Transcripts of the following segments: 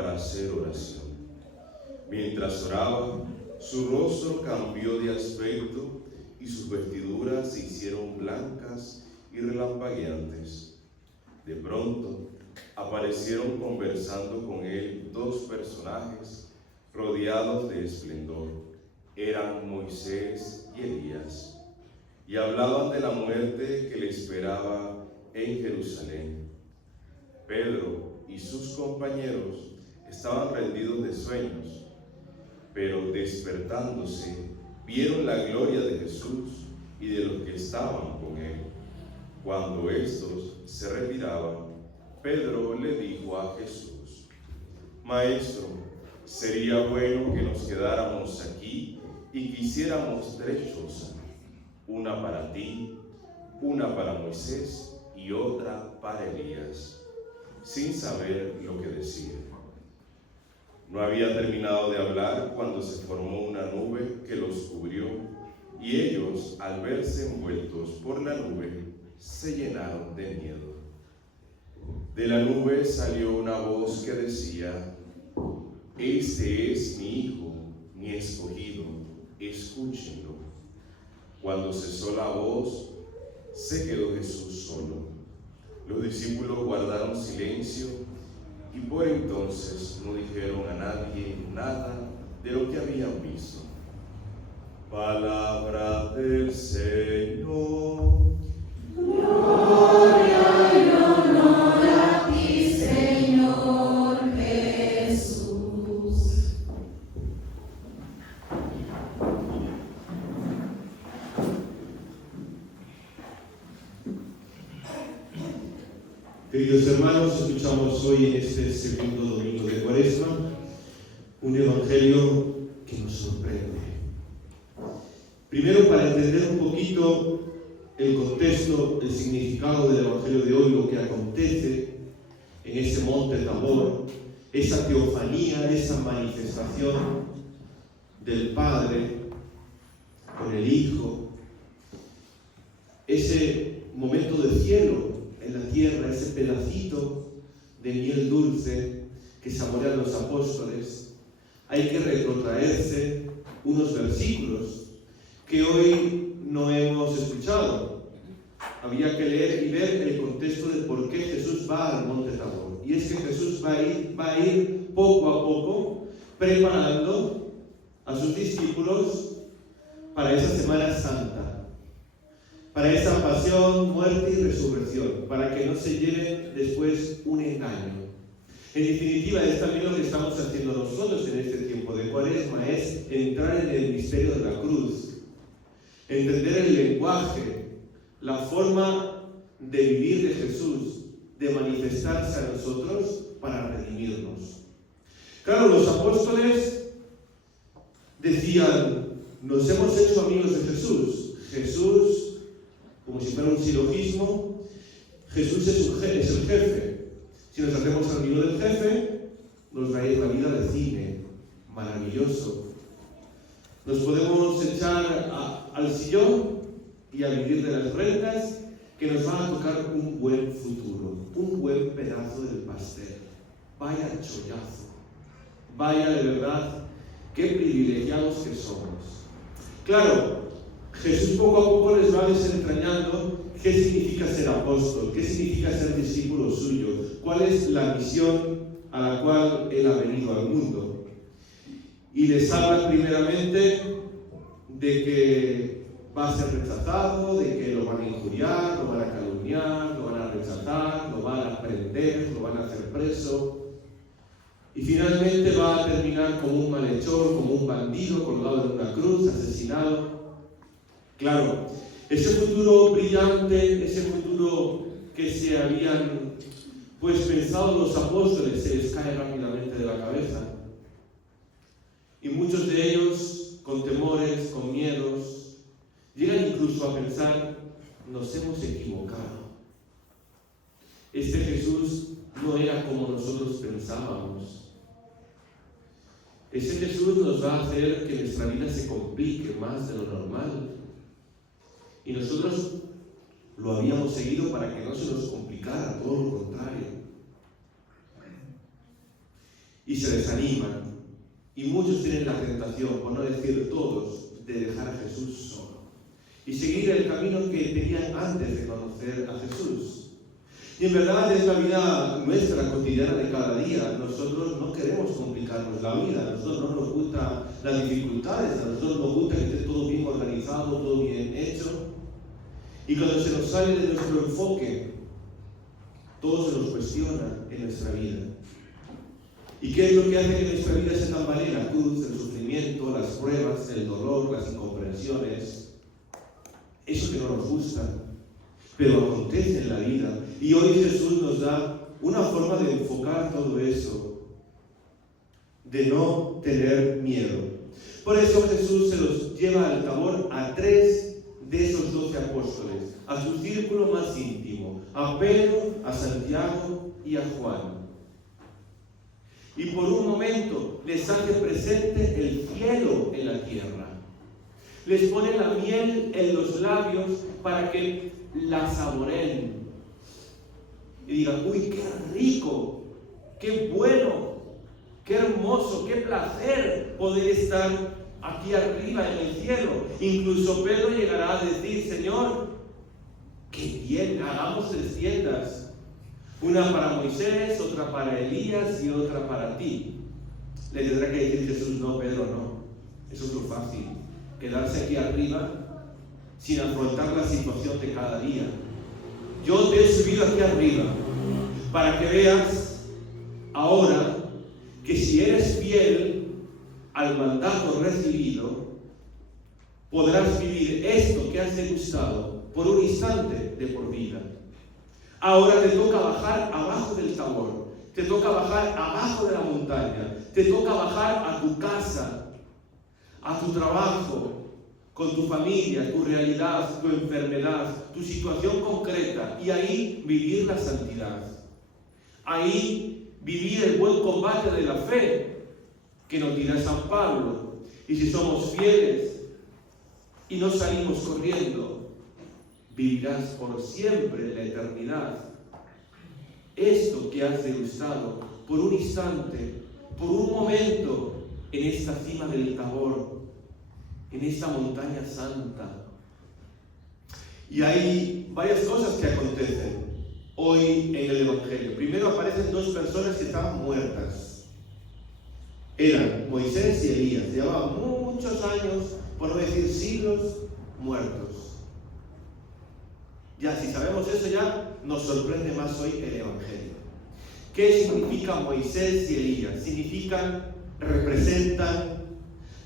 para hacer oración. Mientras oraba, su rostro cambió de aspecto y sus vestiduras se hicieron blancas y relampagueantes. De pronto, aparecieron conversando con él dos personajes rodeados de esplendor. Eran Moisés y Elías, y hablaban de la muerte que le esperaba en Jerusalén. Pedro y sus compañeros estaban rendidos de sueños, pero despertándose, vieron la gloria de Jesús y de los que estaban con él. Cuando estos se retiraban, Pedro le dijo a Jesús: Maestro, sería bueno que nos quedáramos aquí y que hiciéramos 3 chozas, una para ti, una para Moisés y otra para Elías, sin saber lo que decía. No había terminado de hablar cuando se formó una nube que los cubrió, y ellos, al verse envueltos por la nube, se llenaron de miedo. De la nube salió una voz que decía: Este es mi Hijo, mi escogido, escúchenlo. Cuando cesó la voz, se quedó Jesús solo. Los discípulos guardaron silencio y por entonces no dijeron a nadie nada de lo que habían visto. Palabra del Señor. Gloria y honor a ti, Señor Jesús. Queridos hermanos, escuchamos hoy en este segundo domingo de Cuaresma un evangelio que nos sorprende. Primero, para entender un poquito el contexto, el significado del evangelio de hoy, lo que acontece en ese monte Tabor, esa teofanía, esa manifestación del Padre con el Hijo, ese momento de cielo en la tierra, ese pedacito de miel dulce que saborean los apóstoles. Hay que retrotraerse unos versículos que hoy no hemos escuchado. Había que leer y ver el contexto de por qué Jesús va al monte Tabor. Y es que Jesús va a ir poco a poco preparando a sus discípulos para esa Semana Santa, para esa pasión, muerte y resurrección, para que no se lleven después un engaño. En definitiva, es también lo que estamos haciendo nosotros en este tiempo de Cuaresma, es entrar en el misterio de la cruz, entender el lenguaje, la forma de vivir de Jesús, de manifestarse a nosotros para redimirnos. Claro, los apóstoles decían: nos hemos hecho amigos de Jesús. Jesús, como si fuera un silogismo, Jesús es el jefe. Si nos hacemos amigos del jefe, nos va a ir la vida de cine, maravilloso. Nos podemos echar al sillón y a vivir de las rentas, que nos van a tocar un buen futuro, un buen pedazo del pastel. Vaya chollazo, vaya de verdad, qué privilegiados que somos. Claro, Jesús poco a poco les va desentrañando qué significa ser apóstol, qué significa ser discípulo suyo, cuál es la misión a la cual Él ha venido al mundo. Y les habla primeramente de que va a ser rechazado, de que lo van a injuriar, lo van a calumniar, lo van a rechazar, lo van a prender, lo van a hacer preso. Y finalmente va a terminar como un malhechor, como un bandido colgado en una cruz, asesinado. Claro, ese futuro brillante, ese futuro que se habían pensado los apóstoles, se les cae rápidamente de la cabeza. Y muchos de ellos, con temores, con miedos, llegan incluso a pensar: nos hemos equivocado. Este Jesús no era como nosotros pensábamos. Ese Jesús nos va a hacer que nuestra vida se complique más de lo normal. Y nosotros lo habíamos seguido para que no se nos complicara, todo lo contrario. y se desaniman. Y muchos tienen la tentación, por no decir todos, de dejar a Jesús solo y seguir el camino que tenían antes de conocer a Jesús. Y en verdad es la vida nuestra cotidiana de cada día. Nosotros no queremos complicarnos la vida, a nosotros no nos gustan las dificultades, a nosotros nos gusta que esté todo bien organizado, todo bien hecho. Y cuando se nos sale de nuestro enfoque, todo se nos cuestiona en nuestra vida. ¿Y qué es lo que hace que nuestra vida se tambalee? La cruz, el sufrimiento, las pruebas, el dolor, las incomprensiones. Eso que no nos gusta, pero acontece en la vida. Y hoy Jesús nos da una forma de enfocar todo eso, de no tener miedo. Por eso Jesús se los lleva al Tabor a 3 de esos 12 apóstoles, a su círculo más íntimo, a Pedro, a Santiago y a Juan. Y por un momento les hace presente el cielo en la tierra. Les pone la miel en los labios para que la saboreen. Y digan, uy, qué rico, qué bueno, qué hermoso, qué placer poder estar aquí arriba en el cielo. Incluso Pedro llegará a decir, Señor, qué bien, hagamos 3 tiendas. Una para Moisés, otra para Elías y otra para ti. Le tendrá que decir Jesús, no, Pedro, no. Eso es lo fácil. Quedarse aquí arriba sin afrontar la situación de cada día. Yo te he subido aquí arriba para que veas ahora que si eres fiel al mandato recibido, podrás vivir esto que has degustado por un instante de por vida. Ahora te toca bajar abajo del Tabor, te toca bajar abajo de la montaña, te toca bajar a tu casa, a tu trabajo, con tu familia, tu realidad, tu enfermedad, tu situación concreta, y ahí vivir la santidad. Ahí vivir el buen combate de la fe, que nos dirá San Pablo. Y si somos fieles y no salimos corriendo, vivirás por siempre en la eternidad. Esto que has degustado por un instante, por un momento, en esta cima del Tabor, en esta montaña santa. Y hay varias cosas que acontecen hoy en el Evangelio. Primero aparecen 2 personas que estaban muertas. Eran Moisés y Elías. Llevaban muchos años, por no decir siglos, muertos. Ya, si sabemos eso, ya nos sorprende más hoy el Evangelio. ¿Qué significa Moisés y Elías? Representan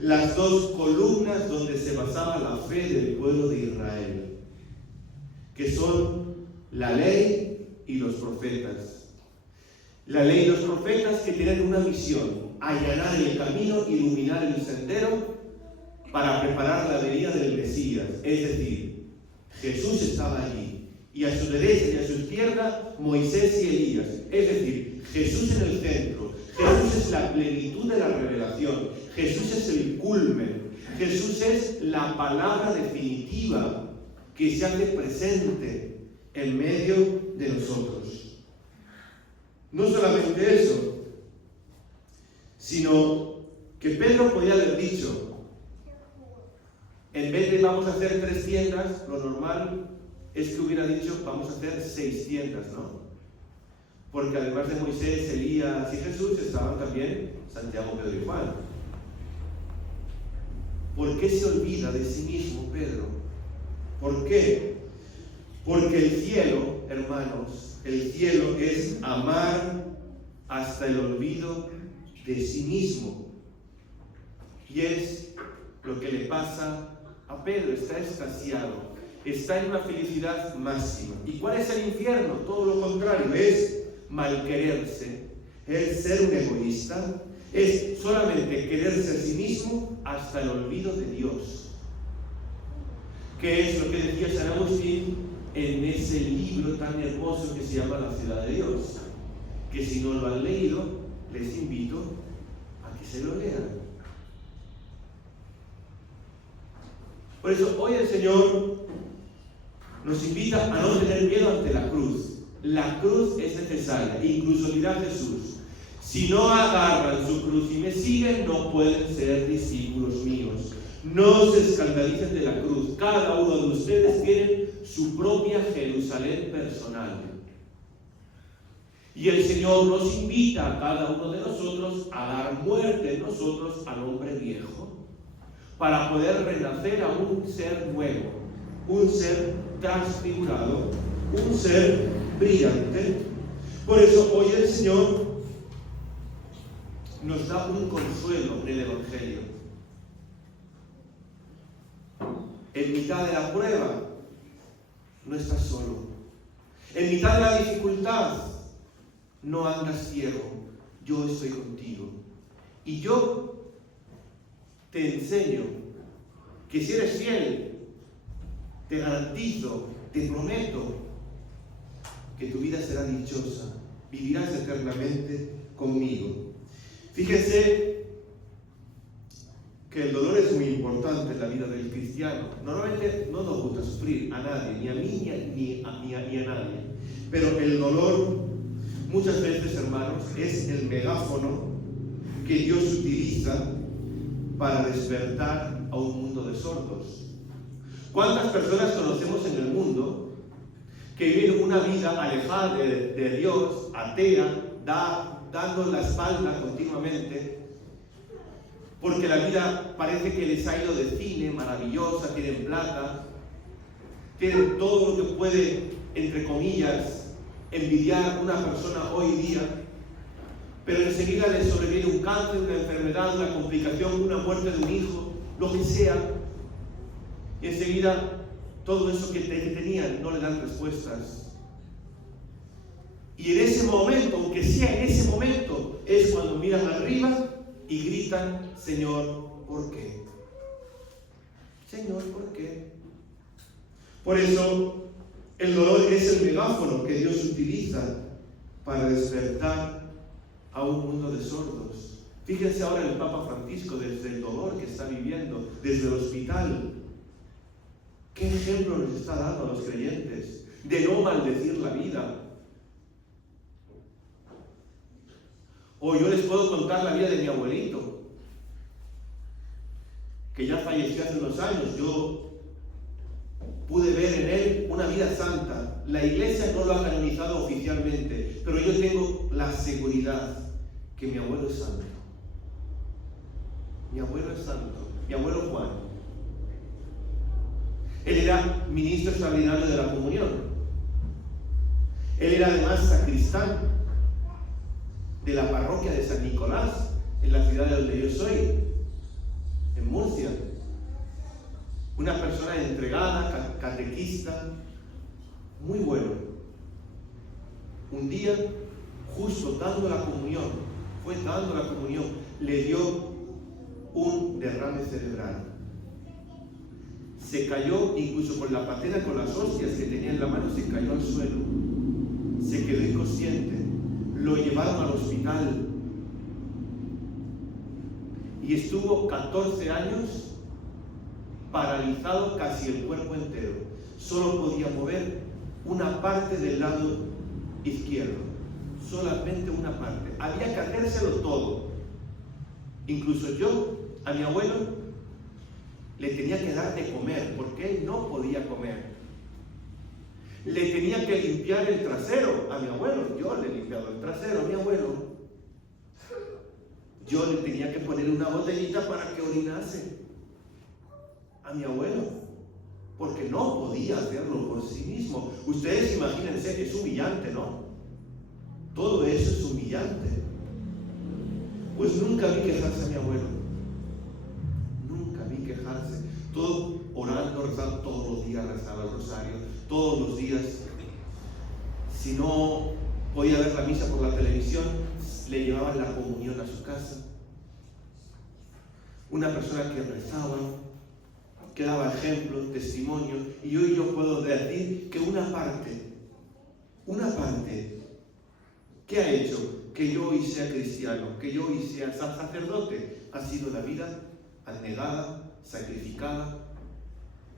las 2 columnas donde se basaba la fe del pueblo de Israel, que son la ley y los profetas. La ley y los profetas que tienen una misión: allanar el camino, iluminar el sendero para preparar la venida del Mesías. Es decir, Jesús estaba allí, y a su derecha y a su izquierda Moisés y Elías. Es decir, Jesús en el centro. Jesús es la plenitud de la revelación. Jesús es el culmen. Jesús es la palabra definitiva que se hace presente en medio de nosotros. No solamente eso, sino que Pedro podía haber dicho, en vez de vamos a hacer 3 tiendas, lo normal es que hubiera dicho vamos a hacer 6 tiendas, ¿no? Porque además de Moisés, Elías y Jesús estaban también Santiago, Pedro y Juan. ¿Por qué se olvida de sí mismo Pedro? ¿Por qué? Porque el cielo, hermanos, el cielo es amar hasta el olvido de sí mismo. Y es lo que le pasa a Pedro. Está extasiado, está en una felicidad máxima. ¿Y cuál es el infierno? Todo lo contrario, es malquererse, es ser un egoísta, es solamente quererse a sí mismo hasta el olvido de Dios. ¿Qué es lo que decía San Agustín en ese libro tan hermoso que se llama La Ciudad de Dios? Que si no lo han leído, les invito a que se lo lean. Por eso hoy el Señor nos invita a no tener miedo ante la cruz. La cruz es necesaria. Incluso dirá Jesús, Si no agarran su cruz y me siguen, no pueden ser discípulos míos. No se escandalicen de la cruz. Cada uno de ustedes tiene su propia Jerusalén personal. Y el Señor nos invita a cada uno de nosotros a dar muerte en nosotros al hombre viejo, para poder renacer a un ser nuevo, un ser transfigurado, un ser brillante. Por eso hoy el Señor nos da un consuelo en el Evangelio. En mitad de la prueba no estás solo. En mitad de la dificultad no andas ciego. Yo estoy contigo. Y yo te enseño que si eres fiel, te garantizo, te prometo que tu vida será dichosa. Vivirás eternamente conmigo. Fíjense que el dolor es muy importante en la vida del cristiano. Normalmente no nos gusta sufrir a nadie, ni a mí ni a nadie. Pero el dolor, muchas veces, hermanos, es el megáfono que Dios utiliza para despertar a un mundo de sordos. ¿Cuántas personas conocemos en el mundo que viven una vida alejada de Dios, atea, dando la espalda continuamente, porque la vida parece que les ha ido de cine, maravillosa, tienen plata, tienen todo lo que puede, entre comillas, envidiar una persona hoy día, pero enseguida les sobreviene un cáncer, una enfermedad, una complicación, una muerte de un hijo, lo que sea, y enseguida todo eso que tenían no le dan respuestas. Y en ese momento, aunque sea en ese momento, es cuando miran arriba y gritan: Señor, ¿por qué? Señor, ¿por qué? Por eso, el dolor es el megáfono que Dios utiliza para despertar a un mundo de sordos. Fíjense ahora el Papa Francisco, desde el dolor que está viviendo, desde el hospital. ¿Qué ejemplo nos está dando a los creyentes de no maldecir la vida? O yo les puedo contar la vida de mi abuelito, que ya falleció hace unos años. Yo pude ver en él una vida santa. La Iglesia no lo ha canonizado oficialmente, pero yo tengo la seguridad que mi abuelo es santo. Mi abuelo es santo, mi abuelo Juan. Él era ministro extraordinario de la comunión. Él era además sacristán de la parroquia de San Nicolás, en la ciudad de donde yo soy, en Murcia. Una persona entregada, catequista, muy bueno. Un día, justo dando la comunión, le dio un derrame cerebral. Se cayó, incluso con la patena, con las hostias que tenía en la mano, se cayó al suelo. Se quedó inconsciente. Lo llevaron al hospital y estuvo 14 años paralizado, casi el cuerpo entero. Solo podía mover una parte del lado izquierdo, solamente una parte. Había que hacérselo todo. Incluso yo, a mi abuelo, le tenía que dar de comer, porque él no podía comer. Le tenía que limpiar el trasero a mi abuelo. Yo le he limpiado el trasero a mi abuelo. Yo le tenía que poner una botellita para que orinase a mi abuelo, porque no podía hacerlo por sí mismo. Ustedes imagínense que es humillante, ¿no? Todo eso es humillante. Pues nunca vi quejarse a mi abuelo. Nunca vi quejarse. Todo orando, rezando, todos los días rezaba el rosario, todos los días. Si no podía ver la misa por la televisión, le llevaban la comunión a su casa. Una persona que rezaba, que daba ejemplo, testimonio, y hoy yo puedo decir que una parte, ¿qué ha hecho que yo hoy sea cristiano, que yo hoy sea sacerdote? Ha sido la vida abnegada, sacrificada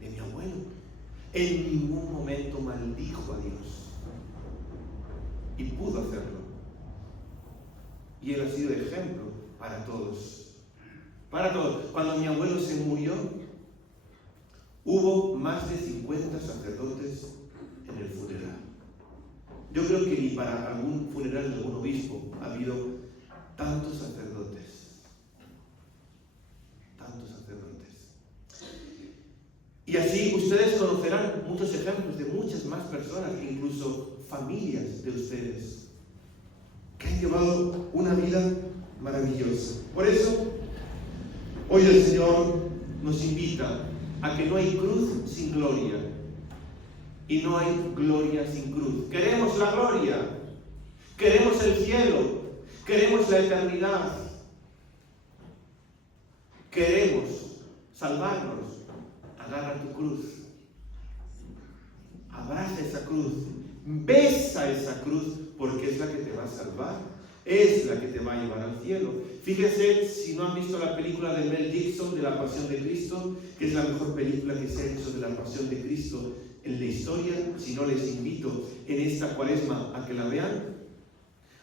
de mi abuelo. En ningún momento maldijo a Dios y pudo hacerlo. Y él ha sido ejemplo para todos. Para todos. Cuando mi abuelo se murió, hubo más de 50 sacerdotes en el funeral. Yo creo que ni para algún funeral de algún obispo ha habido tantos sacerdotes. Tantos sacerdotes. Y así ustedes conocerán muchos ejemplos de muchas más personas, incluso familias de ustedes, que han llevado una vida maravillosa. Por eso, hoy el Señor nos invita a que no hay cruz sin gloria y no hay gloria sin cruz. Queremos la gloria, queremos el cielo, queremos la eternidad, queremos salvarnos. Agarra tu cruz, abraza esa cruz, besa esa cruz, porque es la que te va a salvar, es la que te va a llevar al cielo. Fíjense, si no han visto la película de Mel Gibson de la Pasión de Cristo, que es la mejor película que se ha hecho de la Pasión de Cristo en la historia, si no les invito en esta Cuaresma a que la vean.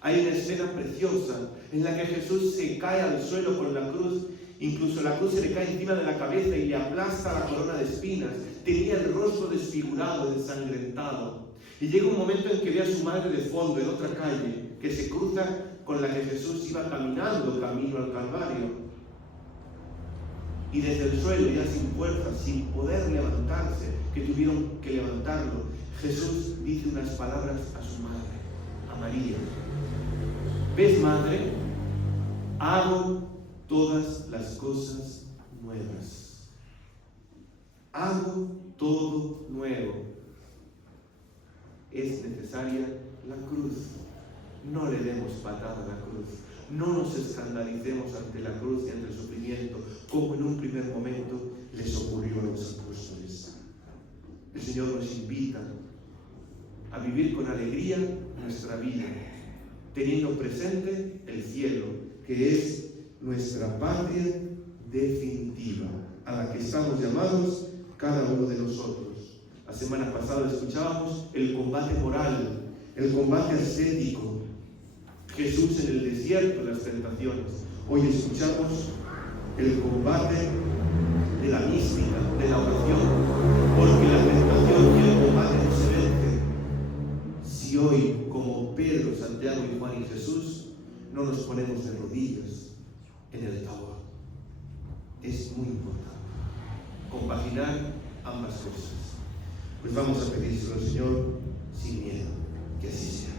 Hay una escena preciosa en la que Jesús se cae al suelo con la cruz. Incluso la cruz se le cae encima de la cabeza y le aplasta la corona de espinas. Tenía el rostro desfigurado, ensangrentado. Y llega un momento en que ve a su madre de fondo, en otra calle, que se cruza con la que Jesús iba caminando camino al Calvario. Y desde el suelo, ya sin fuerza, sin poder levantarse, que tuvieron que levantarlo, Jesús dice unas palabras a su madre, a María. ¿Ves, madre? Hago todas las cosas nuevas. Hago todo nuevo. Es necesaria la cruz. No le demos patada a la cruz. No nos escandalicemos ante la cruz y ante el sufrimiento, como en un primer momento les ocurrió a los apóstoles. El Señor nos invita a vivir con alegría nuestra vida, teniendo presente el cielo, que es nuestra patria definitiva, a la que estamos llamados cada uno de nosotros. La semana pasada escuchábamos el combate moral, el combate ascético, Jesús en el desierto, las tentaciones. Hoy escuchamos el combate de la mística, de la oración, porque la tentación y el combate no se vencen si hoy, como Pedro, Santiago y Juan y Jesús, no nos ponemos de rodillas en el Tabor. Es muy importante compaginar ambas cosas. Pues vamos a pedírselo al Señor sin miedo, que así sea.